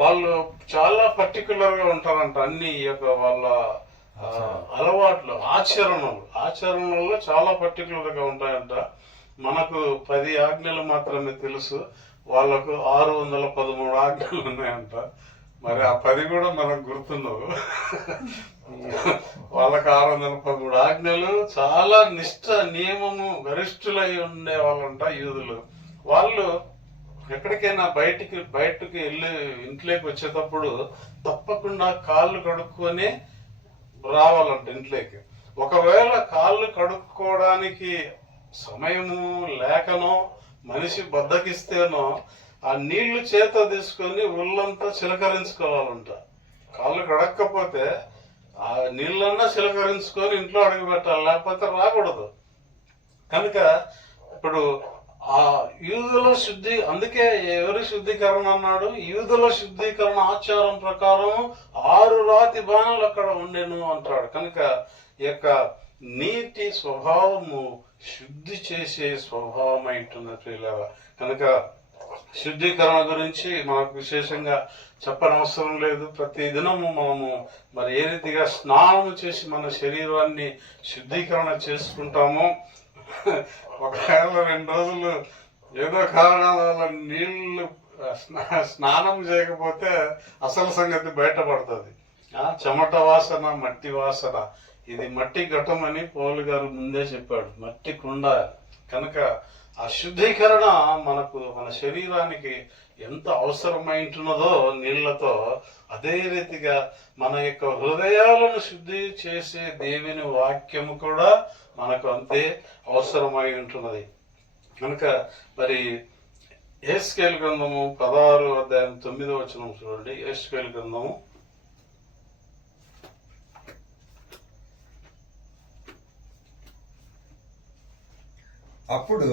వాళ్ళు చాలా పర్టికులర్గా ఉంటారంట. అన్ని వాళ్ళ అలవాట్లు, ఆచరణలో చాలా పర్టికులర్గా ఉంటాయంట. మనకు 10 ఆజ్ఞలు మాత్రమే తెలుసు, వాళ్ళకు 613 ఆజ్ఞలు ఉన్నాయంట. మరి ఆ 10 కూడా మనకు గుర్తుండవు. వాళ్ళకి 613 ఆజ్ఞలు. చాలా నిష్ఠ, నియమము గరిష్ఠులై ఉండే వాళ్ళంట యూదులు. వాళ్ళు ఎక్కడికైనా బయటకు వెళ్ళి ఇంట్లోకి వచ్చేటప్పుడు తప్పకుండా కాళ్ళు కడుక్కొని రావాలంట ఇంట్లోకి. ఒకవేళ కాళ్ళు కడుక్కోవడానికి సమయము లేకనో మనిషి బద్దకిస్తేనో ఆ నీళ్లు చేత తీసుకొని ఒళ్ళంతా చిలకరించుకోవాలంట. కాళ్ళు కడక్కపోతే ఆ నీళ్ళన్నా చిలకరించుకొని ఇంట్లో అడుగు పెట్టాలి, లేకపోతే రాకూడదు. కనుక ఇప్పుడు ఆ యూదుల శుద్ధి, అందుకే ఎవరి శుద్ధీకరణ అన్నాడు? యూదుల శుద్ధీకరణ ఆచారం ప్రకారం 6 రాతి బాణాలు అక్కడ ఉండెను అంటాడు. కనుక ఈ యొక్క నీటి స్వభావము శుద్ధి చేసే స్వభావం అయింటుంది ప్రియులారా. కనుక శుద్ధీకరణ గురించి మనకు విశేషంగా చెప్పనవసరం లేదు. ప్రతి దినము మనము మరి ఏ రీతిగా స్నానం చేసి మన శరీరాన్ని శుద్ధీకరణ చేసుకుంటామో, ఒకవేళ 2 రోజులు ఏదో కారణాల వల్ల నీళ్లు స్నానం చేయకపోతే అసలు సంగతి బయటపడుతుంది. చెమట వాసన, మట్టి వాసన. ఇది మట్టి ఘటం అని పౌలు గారు ముందే చెప్పాడు, మట్టి కుండ. కనుక ఆ శుద్ధీకరణ మనకు, మన శరీరానికి ఎంత అవసరమైంటున్నదో నీళ్లతో, అదే రీతిగా మన యొక్క హృదయాలను శుద్ధి చేసే దేవుని వాక్యము కూడా మనకు అంతే అవసరమై ఉంటున్నది. కనుక మరి యెహెజ్కేలు గ్రంథము 16వ అధ్యాయం 9వ వచనం చూడండి. యెహెజ్కేలు గ్రంథము అప్పుడు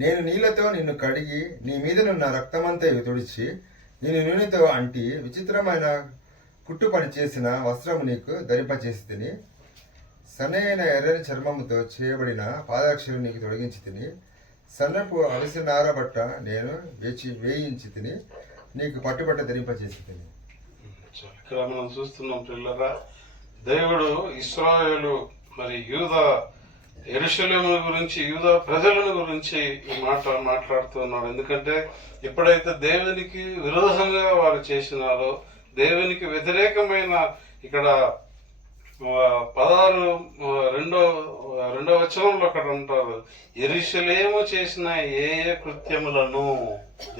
నేను నీళ్లతో నిన్ను కడిగి నీ మీదనున్న రక్తమంతయు తుడిచి నేను నూనెతో అంటి విచిత్రమైన కుట్టు పని చేసిన వస్త్రము నీకు ధరింపచేసి తిని, సన్నైన ఎర్రని చర్మముతో చేయబడిన పాదరక్షలు నీకు తొలగించి తిని, సన్నపు అవిసి నార బట్ట నేను వేయించి తిని, నీకు పట్టుబట్ట ధరింపచేసి తిని. ఇక్కడ మనం చూస్తున్నాం పిల్లరా, దేవుడు ఇశ్రాయేలు మరి యెరూషలేము గురించి, యూదా ప్రజలను గురించి ఈ మాట మాట్లాడుతున్నాడు. ఎందుకంటే ఎప్పుడైతే దేవునికి విరోధంగా వారు చేసినారో, దేవునికి వ్యతిరేకమైన, ఇక్కడ 16 వచనంలో అక్కడ ఉంటారు, యెరూషలేము చేసిన ఏ కృత్యములను,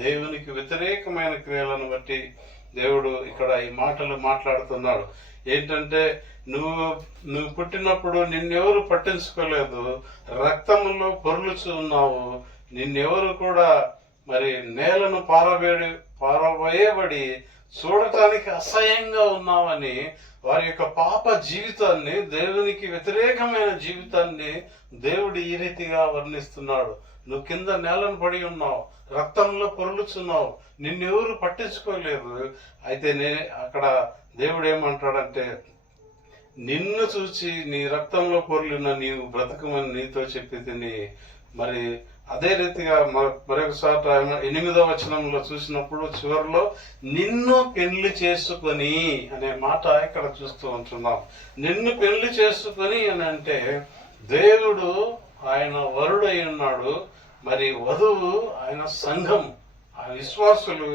దేవునికి వ్యతిరేకమైన క్రియలను బట్టి దేవుడు ఇక్కడ ఈ మాటలు మాట్లాడుతున్నాడు. ఏంటంటే నువ్వు పుట్టినప్పుడు నిన్నెవరు పట్టించుకోలేదు, రక్తములో పొర్లుచు ఉన్నావు, నిన్నెవరు కూడా మరి నేలను పారవేయబడి చూడటానికి అసహ్యంగా ఉన్నావని వారి యొక్క పాప జీవితాన్ని, దేవునికి వ్యతిరేకమైన జీవితాన్ని దేవుడు ఈ రీతిగా వర్ణిస్తున్నాడు. నువ్వు కింద నేలను పడి ఉన్నావు, రక్తంలో పొర్లుచున్నావు, నిన్నెవరు పట్టించుకోలేదు. అయితే అక్కడ దేవుడు ఏమంటాడంటే, నిన్ను చూచి నీ రక్తంలో పొర్లిన నీవు బ్రతకమని నీతో చెప్పి తిని. మరి అదే రీతిగా మరొకసారి 8వ వచనంలో చూసినప్పుడు చివరిలో నిన్ను పెళ్లి చేసుకొని అనే మాట ఇక్కడ చూస్తూ ఉంటున్నాం. నిన్ను పెళ్లి చేసుకొని అని అంటే దేవుడు ఆయన వరుడు అయి ఉన్నాడు, మరి వధువు ఆయన సంఘం, ఆ విశ్వాసులు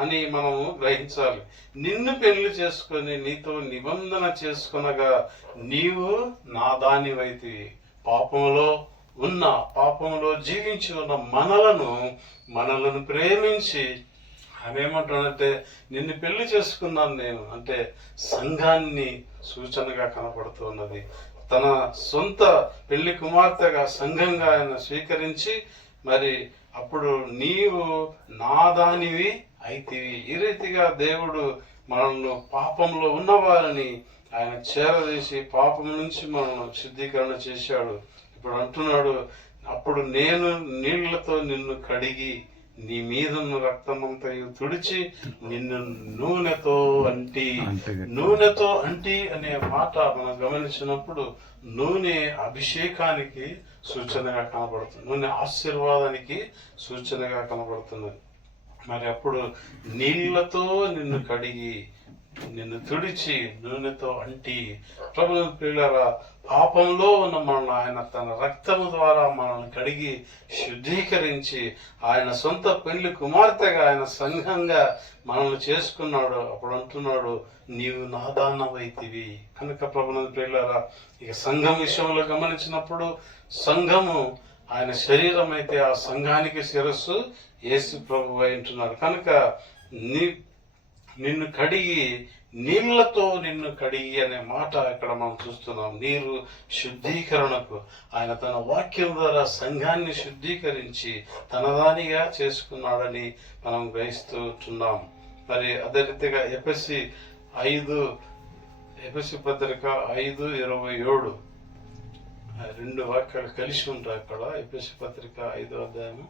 అని మనము గ్రహించాలి. నిన్ను పెళ్లి చేసుకొని నీతో నిబంధన చేసుకొనగా నీవు నా దానివైతివి. పాపంలో జీవించి ఉన్న మనలను ప్రేమించి అవేమంటాడంటే, నిన్ను పెళ్లి చేసుకున్నాను నేను అంటే సంఘాన్ని సూచనగా కనపడుతున్నది. తన సొంత పెళ్లి కుమార్తెగా సంఘంగా ఆయన స్వీకరించి, మరి అప్పుడు నీవు నా దానివి అయితివి. ఈ రీతిగా దేవుడు మనల్ని, పాపంలో ఉన్నవారిని ఆయన చేరదీసి పాపం నుంచి మనల్ని శుద్ధీకరణ చేశాడు. ఇప్పుడు అంటున్నాడు, అప్పుడు నేను నీళ్లతో నిన్ను కడిగి నీ మీదున్న రక్తమంతయు తుడిచి నిన్ను నూనెతో అంటి అనే మాట మనం గమనించినప్పుడు, నూనె అభిషేకానికి సూచనగా కనబడుతుంది, నూనె ఆశీర్వాదానికి సూచనగా కనబడుతున్నది. మరి అప్పుడు నీళ్లతో నిన్ను కడిగి నిన్ను తుడిచి నూనెతో అంటి ప్రభువు ప్రియులారా, పాపంలో ఉన్న మనల్ని ఆయన తన రక్తము ద్వారా మనల్ని కడిగి శుద్ధీకరించి ఆయన సొంత పెళ్లి కుమార్తెగా ఆయన సంఘంగా మనల్ని చేసుకున్నాడు. అప్పుడు అంటున్నాడు, నీవు నాదానమైతివి. కనుక ప్రభువు ప్రియులారా, ఇక సంఘం విషయంలో గమనించినప్పుడు సంఘము ఆయన శరీరం అయితే ఆ సంఘానికి శిరస్సు యేసు ప్రభువు అయి ఉంటున్నాడు. కనుక నిన్ను కడిగి నీళ్లతో నిన్ను కడిగి అనే మాట ఇక్కడ మనం చూస్తున్నాం. నీరు శుద్ధీకరణకు ఆయన తన వాక్యం ద్వారా సంఘాన్ని శుద్ధీకరించి తనదానిగా చేసుకున్నాడని మనం గ్రహిస్తున్నాం. మరి అదే రీతిగా ఎఫెసీ పత్రిక 5:27 రెండు వాక్యాలు కలిసి ఉంటాయి అక్కడ. ఎఫెసీ పత్రిక 5వ అధ్యాయము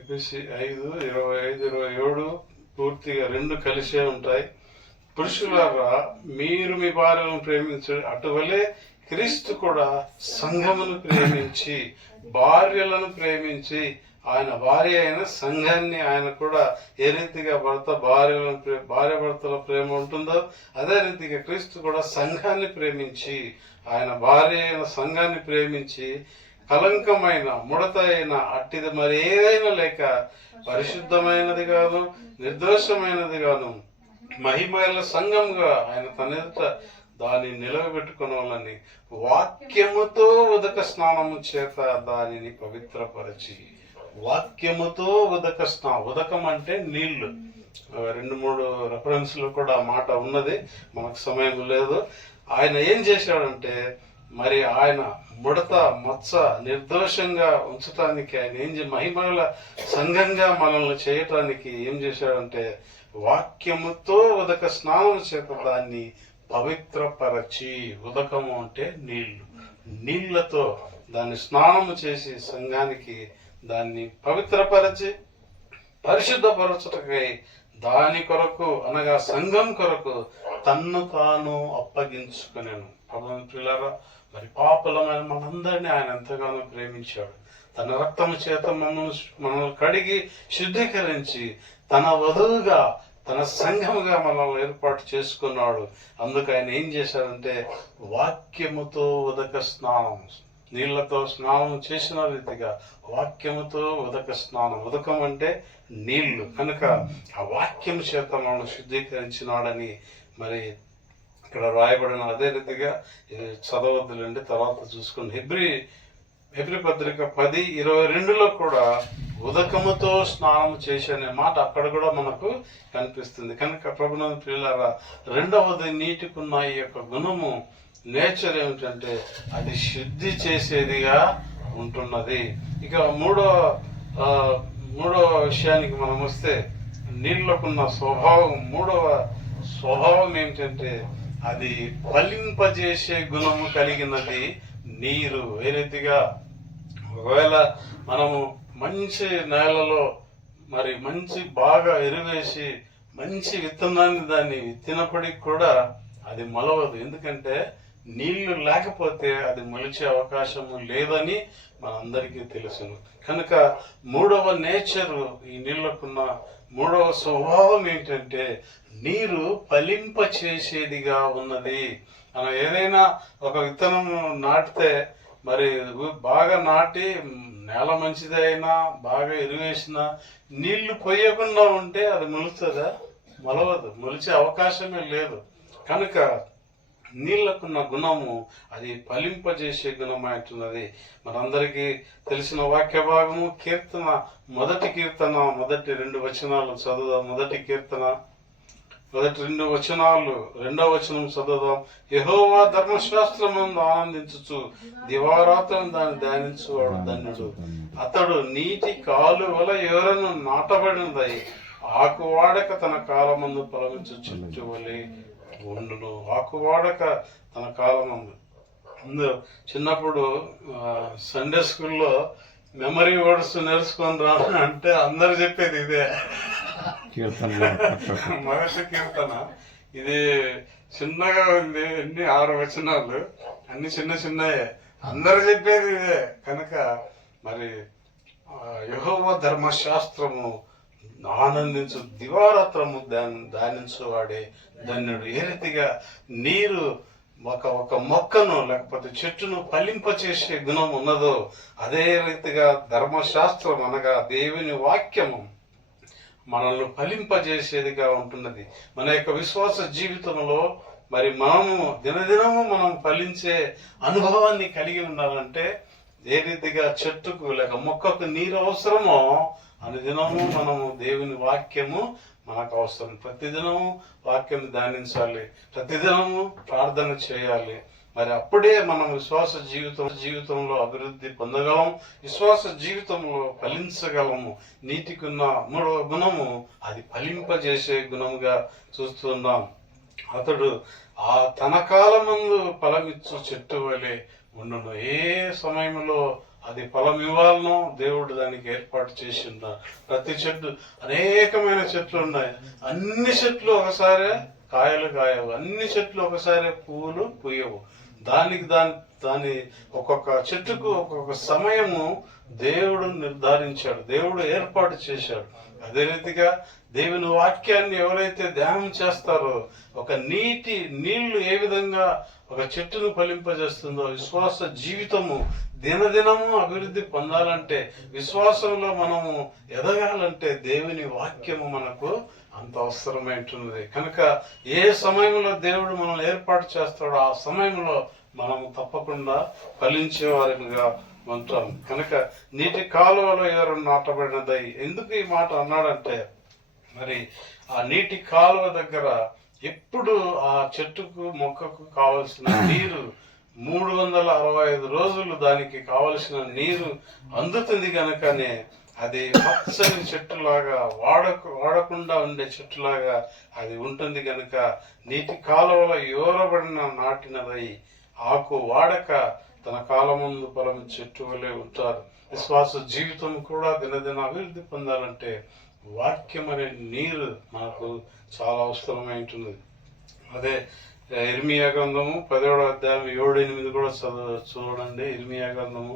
ఎఫెసీ 5:25-27 పూర్తిగా రెండు కలిసే ఉంటాయి. పురుషులారా, మీరు మీ భార్యలను ప్రేమించండి, అటువలే క్రీస్తు కూడా సంఘమును ప్రేమించి భార్యలను ప్రేమించి ఆయన భార్య అయిన సంఘాన్ని ఆయన కూడా ఏ రీతిగా భార్య భర్తల ప్రేమ ఉంటుందో అదే రీతిగా క్రీస్తు కూడా సంఘాన్ని ప్రేమించి ఆయన భార్య అయిన సంఘాన్ని ప్రేమించి కలంకమైన ముడత అయిన అట్టిది మరి ఏదైనా లేక పరిశుద్ధమైనది గాను నిర్దోషమైనది గాను మహిమల సంఘంగా ఆయన తన ఎదుట దాన్ని నిలవబెట్టుకుని వాక్యముతో ఉదక స్నానము చేత దానిని పవిత్రపరచి. వాక్యముతో ఉదకం అంటే నీళ్లు. 2-3 రెఫరెన్స్లు కూడా ఆ మాట ఉన్నది, మనకు సమయం లేదు. ఆయన ఏం చేశాడంటే, మరి ఆయన ముడత మచ్చ నిర్దోషంగా ఉంచటానికి ఆయన మహిమల సంఘంగా మనల్ని చేయటానికి ఏం చేశాడంటే వాక్యముతో ఉదక స్నానం చేత దాన్ని పవిత్రపరచి. ఉదకము అంటే నీళ్లతో దాన్ని స్నానము చేసి సంఘానికి దాన్ని పవిత్రపరచి పరిశుద్ధపరచుటకై దాని కొరకు అనగా సంఘం కొరకు తన్ను తాను అప్పగించుకునేను. పిల్లరా, మరి పాపలమైన మనందరినీ ఆయన ఎంతగానో ప్రేమించాడు. తన రక్తము చేత మనల్ని కడిగి శుద్ధీకరించి తన వధువుగా తన సంఘముగా మనల్ని ఏర్పాటు చేసుకున్నాడు. అందుకు ఆయన ఏం చేశాడంటే వాక్యముతో ఉదక స్నానం, నీళ్లతో స్నానం చేసిన రీతిగా వాక్యముతో ఉదక స్నానం. ఉదకం అంటే నీళ్లు కనుక ఆ వాక్యం చేత మనం శుద్ధీకరించినాడని మరి ఇక్కడ రాయబడిన. అదే రీతిగా చదవద్దులండి, తర్వాత చూసుకుని హెబ్రీ పత్రిక 10:22లో కూడా ఉదకముతో స్నానం చేసే మాట అక్కడ కూడా మనకు కనిపిస్తుంది. కనుక ప్రభునందు ప్రియులారా, రెండవది నీటికున్న ఈ యొక్క గుణము నేచర్ ఏమిటంటే అది శుద్ధి చేసేదిగా ఉంటున్నది. ఇక మూడవ విషయానికి మనం వస్తే నీళ్లకున్న మూడవ స్వభావం ఏమిటంటే అది ఫలింపజేసే గుణము కలిగినది నీరు. ఏ రీతిగా ఒకవేళ మనము మంచి నేలలో మరి మంచి బాగా ఎరువేసి మంచి విత్తనాన్ని దాన్ని విత్తినప్పటికి కూడా అది మొలవదు. ఎందుకంటే నీళ్లు లేకపోతే అది మొలిచే అవకాశము లేదని మనందరికీ తెలుసును. కనుక మూడవ నేచరు ఈ నీళ్లకున్న మూడవ స్వభావం ఏంటంటే నీరు ఫలింప చేసేదిగా ఉన్నది. మనం ఏదైనా ఒక విత్తనం నాటితే మరి బాగా నాటి నేల మంచిది అయినా బాగా ఎరువేసినా నీళ్లు పోయకుండా ఉంటే అది మొలుస్తుందా? మొలవదు, మొలిచే అవకాశమే లేదు. కనుక నీళ్లకున్న గుణము అది ఫలింపజేసే గుణమైనది. మనందరికీ తెలిసిన వాక్య భాగము మొదటి 2 వచనాలు చదువుదాం. మొదటి కీర్తన 2 వచనాలు 2వ వచనం చదువుదాం. యెహోవా ధర్మశాస్త్రమునందు ఆనందించుచు దివారాత్రం దాన్ని ధ్యానించువాడు ధన్యుడు. అతడు నీటి కాలువల ఎవరను నాటబడినదై ఆకువాడక తన కాలమందు ఫలమిచ్చు చెట్టు వలె ఉండును. ఆకువాడక తన కాలమందు. చిన్నప్పుడు సండే స్కూల్లో మెమరీ వర్డ్స్ నేర్చుకొని రాను అంటే అందరు చెప్పేది ఇదే. మొదటి కీర్తన ఇది చిన్నగా ఉంది, అన్ని 6 వచనాలు, అన్ని చిన్న చిన్నయే, అందరు చెప్పేది ఇదే. కనుక మరి యెహోవా ధర్మశాస్త్రము ఆనందించు దివారాత్రము ధ్యానించువాడే ధన్యుడు. ఏ రీతిగా నీరు ఒక మొక్కను లేకపోతే చెట్టును ఫలింపచేసే గుణం ఉన్నదో, అదే రీతిగా ధర్మశాస్త్రం అనగా దేవుని వాక్యము మనల్ని ఫలింపజేసేదిగా ఉంటున్నది. మన యొక్క విశ్వాస జీవితంలో మరి మనము దినదినము మనం ఫలించే అనుభవాన్ని కలిగి ఉండాలంటే ఏ రీతిగా చెట్టుకు లేక మొక్కకు నీరు అవసరమో అనుదినము మనము దేవుని వాక్యము మనకు అవసరం. ప్రతిదినము వాక్యం ధ్యానించాలి, ప్రతిదినము ప్రార్థన చేయాలి. మరి అప్పుడే మనం విశ్వాస జీవితంలో అభివృద్ధి పొందగలం, విశ్వాస జీవితంలో ఫలించగలము. నీతికున్న 3వ గుణము అది ఫలింపజేసే గుణముగా చూస్తున్నాం. అతడు తన కాలమందు ఫలమిచ్చు చెట్టు వలె ఉండును. ఏ సమయంలో అది ఫలం ఇవ్వాలనో దేవుడు దానికి ఏర్పాటు చేసిండ. ప్రతి చెట్టు, అనేకమైన చెట్లు ఉన్నాయి, అన్ని చెట్లు ఒకసారి కాయలు కాయవు, అన్ని చెట్లు ఒకసారి పువ్వులు పూయవు. దాని ఒక్కొక్క చెట్టుకు ఒక్కొక్క సమయము దేవుడు నిర్ధారించాడు, దేవుడు ఏర్పాటు చేశాడు. అదే రీతిగా దేవుని వాక్యాన్ని ఎవరైతే ధ్యానం చేస్తారో, ఒక నీళ్లు ఏ విధంగా ఒక చెట్టును ఫలింపజేస్తుందో, విశ్వాస జీవితము దినదినము అభివృద్ధి పొందాలంటే, విశ్వాసంలో మనము ఎదగాలంటే దేవుని వాక్యము మనకు అంత అవసరమైంటున్నది. కనుక ఏ సమయంలో దేవుడు మనల్ని ఏర్పాటు చేస్తాడో ఆ సమయంలో మనము తప్పకుండా ఫలించే వారిగా ఉంటాం. కనుక నీటి కాలువలో ఎవరు నాటబడినదై, ఎందుకు ఈ మాట అన్నాడంటే, మరి ఆ నీటి కాలువ దగ్గర ఎప్పుడు ఆ చెట్టుకు మొక్కకు కావలసిన నీరు 365 రోజులు దానికి కావలసిన నీరు అందుతుంది. కనుకనే అది పచ్చని చెట్టులాగా వాడకుండా ఉండే చెట్టులాగా అది ఉంటుంది. కనుక నీటి కాలువలో యోరబడిన నాటినదై ఆకు వాడక తన కాలముందు ఫలం చెట్టు వలె ఉంటారు. విశ్వాస జీవితం కూడా దినదిన అభివృద్ధి పొందాలంటే వాక్యం అనే నీరు మనకు చాలా అవసరమైంటుంది. అదే ఇర్మియా గ్రంథము 10వ అధ్యాయం 7-8 కూడా చూడండి. ఇర్మియా గ్రంథము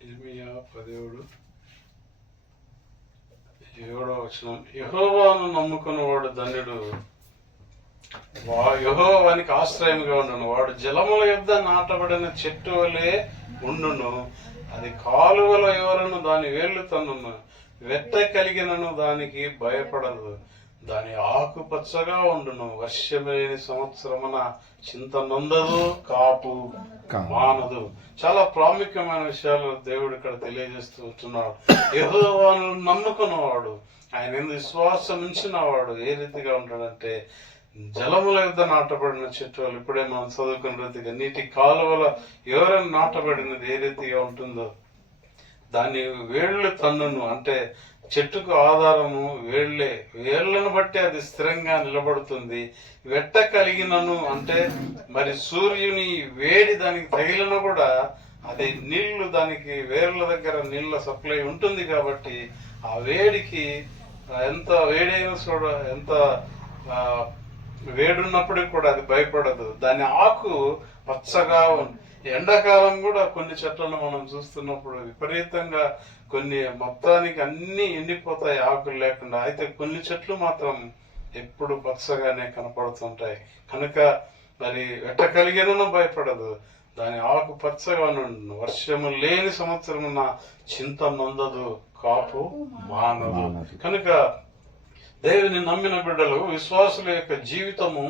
17:7. యెహోవాను నమ్ముకున్నవాడు ధన్యుడు, యెహోవానికి ఆశ్రయముగా ఉండును. వాడు జలముల యొద్ద నాటబడిన చెట్టు వలె ఉండును. అది కాలువల ఎవరను దాని వేళ్లు తన్నును. వెట్ట కలిగినను దానికి భయపడదు. దాని ఆకు పచ్చగా ఉండును. వర్షమేని సంవత్సరమున చింత నొందదు, కాపు మానదు. చాలా ప్రాముఖ్యమైన విషయాలు దేవుడు ఇక్కడ తెలియజేస్తూ ఉంటున్నాడు. యెహోవాను నమ్ముకున్నవాడు, ఆయన ఎందుకు విశ్వాసం ఉంచినవాడు ఏ రీతిగా ఉంటాడంటే, జలముల యొద్ద నాటబడిన చెట్టు. ఇప్పుడే మనం చదువుకున్న రీతిగా నీటి కాలువల ఎవరైనా నాటబడినది ఏ రీతిగా ఉంటుందో, దాని వేళ్ళు తన్నును. అంటే చెట్టుకు ఆధారము వేళ్లను బట్టి అది స్థిరంగా నిలబడుతుంది. వెట్ట కలిగినను అంటే మరి సూర్యుని వేడి దానికి తగిలిన కూడా అది నీళ్లు, దానికి వేర్ల దగ్గర నీళ్ళ సప్లై ఉంటుంది కాబట్టి ఆ వేడికి ఎంత వేడైనా ఎంత వేడున్నప్పటికి కూడా అది భయపడదు. దాని ఆకు పచ్చగా ఉంది. ఎండాకాలం కూడా కొన్ని చెట్లను మనం చూస్తున్నప్పుడు విపరీతంగా కొన్ని మొత్తానికి అన్ని ఎండిపోతాయి ఆకులు లేకుండా. అయితే కొన్ని చెట్లు మాత్రం ఎప్పుడు పచ్చగానే కనపడుతుంటాయి. కనుక మరి వెట్ట కలిగినను భయపడదు, దాని ఆకు పచ్చగా నుండి. వర్షము లేని సంవత్సరమున చింత నొందదు, కాపు మానదు. కనుక దేవుని నమ్మిన బిడ్డలు, విశ్వాసుల యొక్క జీవితము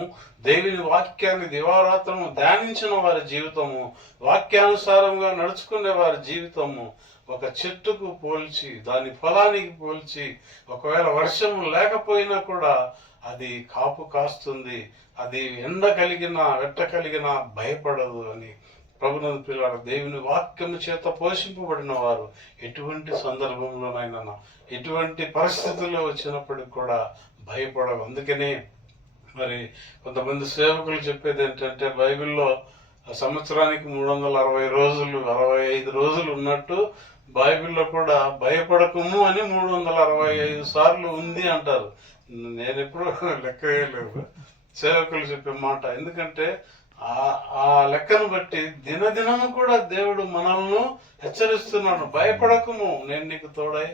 దేవుని వాక్యాన్ని దివారాత్రము ధ్యానించిన వారి జీవితము, వాక్యానుసారంగా నడుచుకునే వారి జీవితము ఒక చెట్టుకు పోల్చి, దాని ఫలానికి పోల్చి, ఒకవేళ వర్షం లేకపోయినా కూడా అది కాపు కాస్తుంది. అది ఎండ కలిగిన వెట్ట కలిగిన భయపడదు అని ప్రభునందు పిల్లలు, దేవుని వాక్యము చేత పోషింపబడిన వారు ఎటువంటి సందర్భంలోనైనా, ఎటువంటి పరిస్థితుల్లో వచ్చినప్పటికి కూడా భయపడవు. అందుకనే మరి కొంతమంది సేవకులు చెప్పేది ఏంటంటే, బైబిల్లో ఆ సంవత్సరానికి 360 రోజులు 65 రోజులు ఉన్నట్టు బైబిల్లో కూడా భయపడకము అని 365 సార్లు ఉంది అంటారు. నేను ఎప్పుడు లెక్క వేయలేదు, సేవకులు చెప్పే మాట. ఎందుకంటే ఆ లెక్కను బట్టి దినదినము కూడా దేవుడు మనల్ని హెచ్చరిస్తున్నాడు, భయపడకము, నేను నీకు తోడై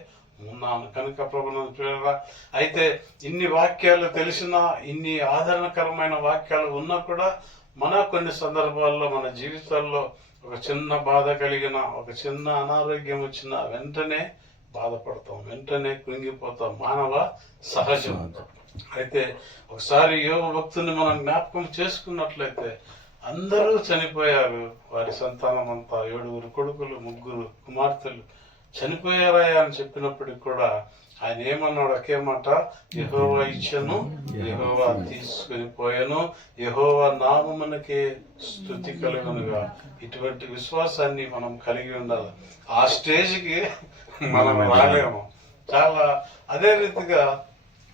ఉన్నాను. కనుక ప్రభునందు ప్రియులారా, అయితే ఇన్ని వాక్యాలు తెలిసినా, ఇన్ని ఆదరణకరమైన వాక్యాలు ఉన్నా కూడా మన కొన్ని సందర్భాల్లో మన జీవితాల్లో ఒక చిన్న బాధ కలిగిన, ఒక చిన్న అనారోగ్యం వచ్చినా వెంటనే బాధపడతాం, వెంటనే కృంగిపోతాం. మానవ సహజం. అయితే ఒకసారి యోగ భక్తుని మనం జ్ఞాపకం చేసుకున్నట్లయితే అందరూ చనిపోయారు. వారి సంతానం అంతా 7 కొడుకులు 3 కుమార్తెలు చనిపోయారయ్యా అని చెప్పినప్పటికి కూడా ఆయన ఏమన్నాడు? ఒకే మాట, యెహోవా ఇచ్చెను, యెహోవా తీసుకుని పోయాను, యెహోవా నామమునకే స్తుతి కలుగునుగా. ఇటువంటి విశ్వాసాన్ని మనం కలిగి ఉండాలి. ఆ స్టేజ్కి మనం రాలేము. చాలా అదే రీతిగా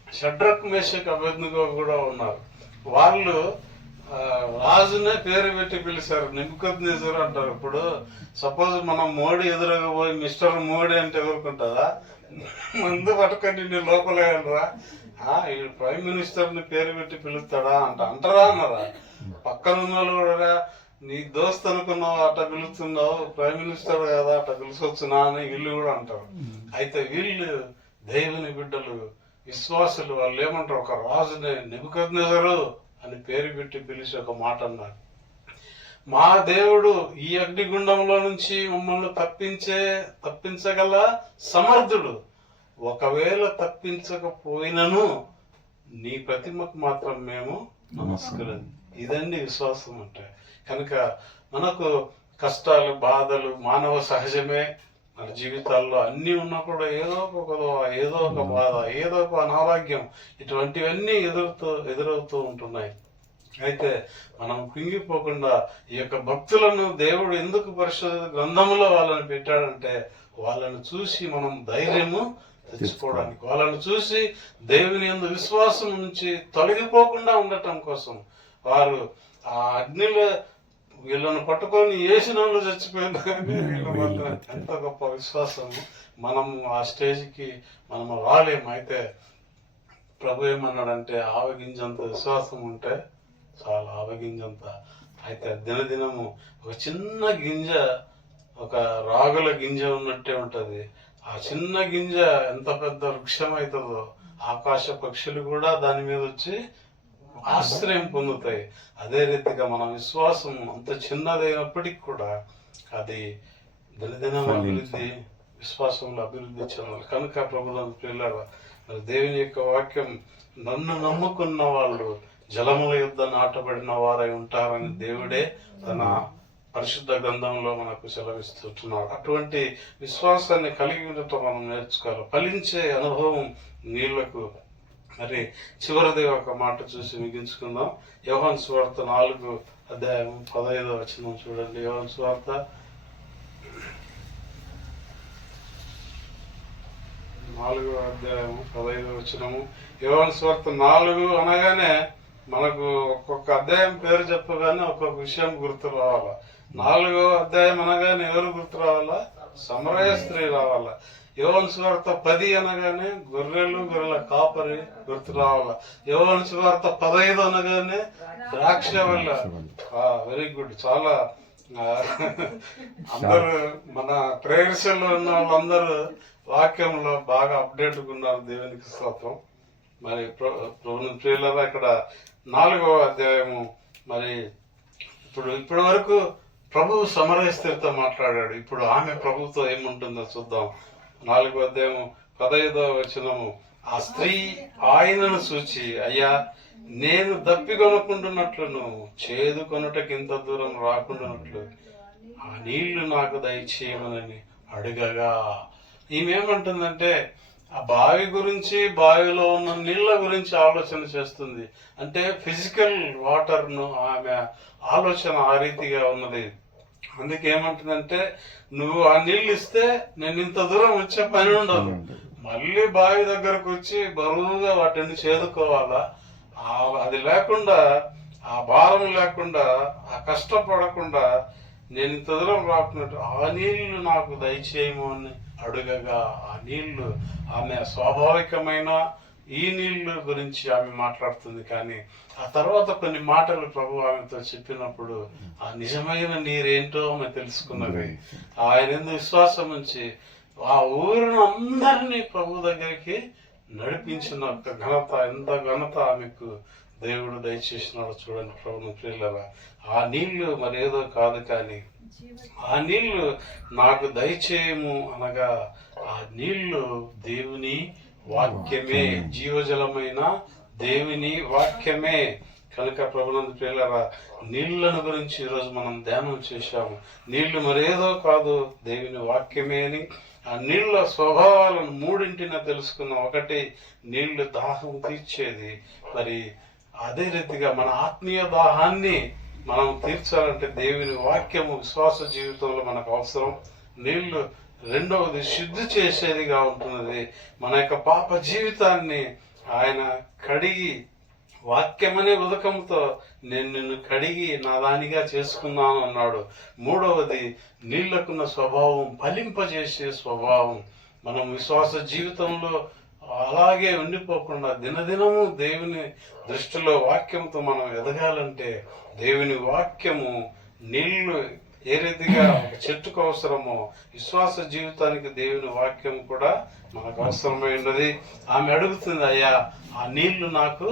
షడ్రక్ మేషక్ అబేద్నెగో కూడా ఉన్నారు. వాళ్ళు రాజునే పేరు పెట్టి పిలిచారు, నెబుకద్నెజరు అంటారు. ఇప్పుడు సపోజ్ మనం మోడీ ఎదురుగా పోయి మిస్టర్ మోడీ అంటే ఎవరుకుంటుందా? ముందు పట్టుకొని నిన్ను లోపలేరా, ఈ ప్రైమ్ మినిస్టర్ ని పేరు పెట్టి పిలుస్తాడా అంటారా అన్నారా? పక్కన ఉన్న వాళ్ళు కూడా నీ దోస్త్ అనుకున్నావు అట్ట పిలుస్తున్నావు, ప్రైమ్ మినిస్టర్ కదా అట్ట పిలుచొచ్చునా అని వీళ్ళు కూడా అంటారు. అయితే వీళ్ళు దేవుని బిడ్డలు, విశ్వాసులు, వాళ్ళు ఏమంటారు? ఒక రాజుని నెబుకద్నెజరు అని పేరు పెట్టి పిలిచి ఒక మాట అన్నారు, మా దేవుడు ఈ అగ్నిగుండంలో నుంచి మమ్మల్ని తప్పించగల సమర్థుడు. ఒకవేళ తప్పించకపోయినను నీ ప్రతిమకు మాత్రం మేము నమస్కరించాం. ఇదండి విశ్వాసం అంటే. కనుక మనకు కష్టాలు, బాధలు మానవ సహజమే. మన జీవితాల్లో అన్ని ఉన్నా కూడా ఏదో ఒక బాధ, ఏదో ఒక అనారోగ్యం, ఇటువంటివన్నీ ఎదురవుతూ ఉంటున్నాయి. అయితే మనం కుంగిపోకుండా ఈ యొక్క భక్తులను దేవుడు ఎందుకు పరిశుద్ధ గ్రంథంలో వాళ్ళని పెట్టాడంటే వాళ్ళని చూసి మనం ధైర్యము తెచ్చుకోవడానికి, వాళ్ళని చూసి దేవుని యందు విశ్వాసం నుంచి తొలగిపోకుండా ఉండటం కోసం. వారు ఆ అగ్నిలో వీళ్ళను పట్టుకొని వేసిన వాళ్ళు చచ్చిపోయినా వీళ్ళు మాత్రం ఎంత గొప్ప విశ్వాసము. మనం ఆ స్టేజ్కి మనం రాలేము. అయితే ప్రభు ఏమన్నాడంటే ఆవగింజంత విశ్వాసం ఉంటే చాలా, ఆవగింజంత. అయితే దినదినము ఒక చిన్న గింజ, ఒక రాగుల గింజ ఉన్నట్టే ఉంటది. ఆ చిన్న గింజ ఎంత పెద్ద వృక్షం అవుతుందో ఆకాశ పక్షులు కూడా దాని మీద వచ్చి ఆశ్రయం పొందుతాయి. అదే రీతిగా మన విశ్వాసం అంత చిన్నదైనప్పటికీ కూడా అది దినదినం అభివృద్ధి, విశ్వాసంలో అభివృద్ధి చెందాలి. కనుక ప్రభునందు ప్రియులారా, మరి దేవుని యొక్క వాక్యం, నన్ను నమ్ముకున్న వాళ్ళు జలముల యుద్ధ నాటబడిన వారై ఉంటారని దేవుడే తన పరిశుద్ధ గ్రంథంలో మనకు సెలవిస్తున్నాడు. అటువంటి విశ్వాసాన్ని కలిగి ఉండటం మనం నేర్చుకోవాలి. ఫలించే అనుభవం నీళ్లకు. మరి చివరిది ఒక మాట చూసి ముగించుకుందాం. యోహాను సువార్త 4:15 చూడండి. యోహాను సువార్త 4:15. యోహాను సువార్త 4 అనగానే మనకు ఒక్కొక్క అధ్యాయం పేరు చెప్పగానే ఒక్కొక్క విషయం గుర్తు రావాలా. 4వ అధ్యాయం అనగానే ఎవరు గుర్తు రావాలా? సమరయ స్త్రీ రావాలా. యోహాను సువార్త 10 అనగానే గొర్రెల కాపరి గుర్తు రావాలా. యోహాను సువార్త 15 అనగానే ద్రాక్షవల్ల. Very good. చాలా అందరూ మన ప్రేయర్స్ లో ఉన్న వాళ్ళందరూ వాక్యంలో బాగా అప్డేట్ ఉన్నారు. దేవునికి స్తోత్రం. మరి ప్రియులారా, ఇక్కడ 4వ అధ్యాయము. మరి ఇప్పటి వరకు ప్రభువు సమరయ స్త్రీతో మాట్లాడాడు. ఇప్పుడు ఆమె ప్రభుతో ఏముంటుందో చూద్దాం. 4వ అధ్యాయము 15 ఆ స్త్రీ ఆయనను చూచి, అయ్యా, నేను దప్పికొనుకుంటున్నట్లును చేదు కొనుటకి ఇంత దూరం రాకుండానట్లు ఆ నీళ్లు నాకు దయచేయమని అడగగా, ఈమెమంటుందంటే ఆ బావి గురించి, బావిలో ఉన్న నీళ్ల గురించి ఆలోచన చేస్తుంది. అంటే ఫిజికల్ వాటర్ ను ఆమె ఆలోచన ఆ రీతిగా ఉన్నది. అందుకే ఏమంటుందంటే, నువ్వు ఆ నీళ్ళు ఇస్తే నేను ఇంత దూరం వచ్చే పని ఉండదు, మళ్ళీ బావి దగ్గరకు వచ్చి బరువుగా వాటిని చేదుకోవాలా. అది లేకుండా ఆ భారం లేకుండా, ఆ కష్టపడకుండా నేను ఇంత దూరం రాకున్నట్టు ఆ నీళ్లు నాకు దయచేయము అని అడుగగా ఆ నీళ్లు ఆమె స్వాభావికమైన ఈ నీళ్లు గురించి ఆమె మాట్లాడుతుంది. కానీ ఆ తర్వాత కొన్ని మాటలు ప్రభు ఆమెతో చెప్పినప్పుడు ఆ నిజమైన నీరేంటో ఆమె తెలుసుకున్నది. ఆయన ఎందుకు విశ్వాసం ఉంచి ఆ ఊరిని అందరినీ ప్రభు దగ్గరికి నడిపించిన ఒక ఘనత, ఎంత ఘనత ఆమెకు దేవుడు దయచేసినాడు చూడండి ప్రభుని ప్రియులారా. ఆ నీళ్లు మరేదో కాదు, కానీ ఆ నీళ్లు నాకు దయచేయము అనగా ఆ నీళ్లు దేవుని వాక్యమే, జీవజలమైన దేవుని వాక్యమే. కనుక ప్రభునందు ప్రియులారా, నీళ్లను గురించి ఈరోజు మనం ధ్యానం చేశాము. నీళ్లు మరేదో కాదు, దేవుని వాక్యమే అని. ఆ నీళ్ళ స్వభావాలను మూడింటిని తెలుసుకున్నాం. ఒకటి, నీళ్లు దాహం తీర్చేది. మరి అదే రీతిగా మన ఆత్మీయ దాహాన్ని మనం తీర్చాలంటే దేవుని వాక్యము విశ్వాస జీవితంలో మనకు అవసరం. నీళ్లు రెండవది, శుద్ధి చేసేదిగా ఉంటున్నది. మన యొక్క పాప జీవితాన్ని ఆయన కడిగి, వాక్యమనే ఉదకంతో నేను నిన్ను కడిగి నా దానిగా చేసుకున్నాను అన్నాడు. మూడవది, నీళ్లకున్న స్వభావం ఫలింపజేసే స్వభావం. మనం విశ్వాస జీవితంలో అలాగే ఉండిపోకుండా దినదినము దేవుని దృష్టిలో వాక్యంతో మనం ఎదగాలంటే దేవుని వాక్యము, నీళ్లు ఏ రీతిగా ఒక చెట్టుకు అవసరమో విశ్వాస జీవితానికి దేవుని వాక్యం కూడా మనకు అవసరమై ఉన్నది. ఆమె అడుగుతుంది, అయ్యా ఆ నీళ్లు నాకు